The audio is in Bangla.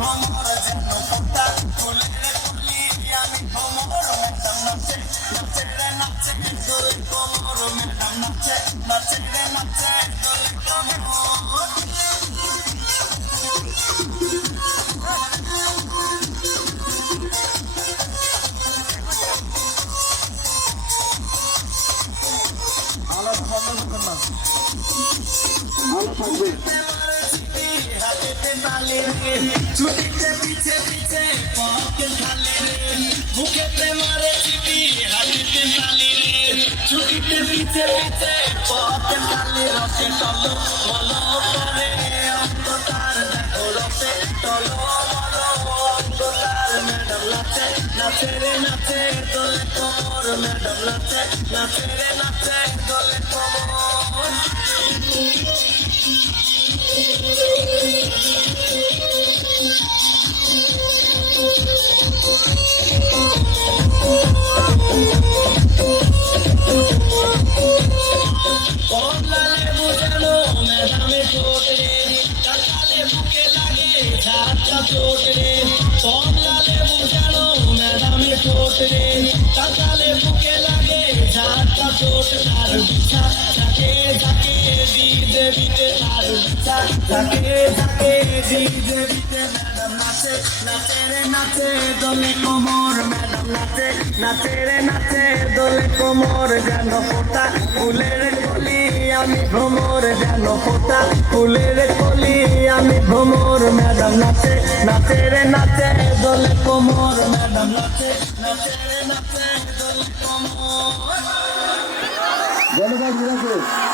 ভ্রমর যেন ফোটা ফুলের কলি আমি ভ্রমর ম্যাডাম নাচে নাচে রে নাচে দোলে কোমর ম্যাডাম নাচে নাচে রে নাচে দোলে কোমর আলো থাকবে ছুটিতে পিছে পিছে পকে খালে মুখে প্রেমারে চিপি হাতিতে তালি ছুটিতে পিছে পিছে পকে খালে রসে টলো মনো করে অন্ততার দেখো রসে টলো মনো অন্ততার ম্যাডাম নাচে নাচে রে নাচে দোলে কোমর ম্যাডাম নাচে নাচে রে নাচে দোলে কোমর কমলালে বুঝানো ম্যাডামে ঠোঁট রে কাকালে বুকে লাগে ঝাঁটা চোট রে কমলালে বুঝানো ম্যাডামে ঠোঁট রে কাকালে বুকে লাগে ঝাঁটা চোট তার বিছা ঝাঁকে ঝাঁকে দিতে দিতে তার বিছা ঝাঁকে ঝাঁকে দিতে দিতে ম্যাডাম নাচে নাচে রে নাচে দোলে কোমর ম্যাডাম নাচে নাচে রে নাচে দোলে কোমর যেন ফোটা ফুলের কলি আমি ভ্রমর যেন ফোটা ফুলের কলি আমি ভ্রমর ম্যাডাম নাচে নাচে রে নাচে দোলে কোমর ম্যাডাম নাচে নাচে রে নাচে দোলে কোমর ধন্যবাদ।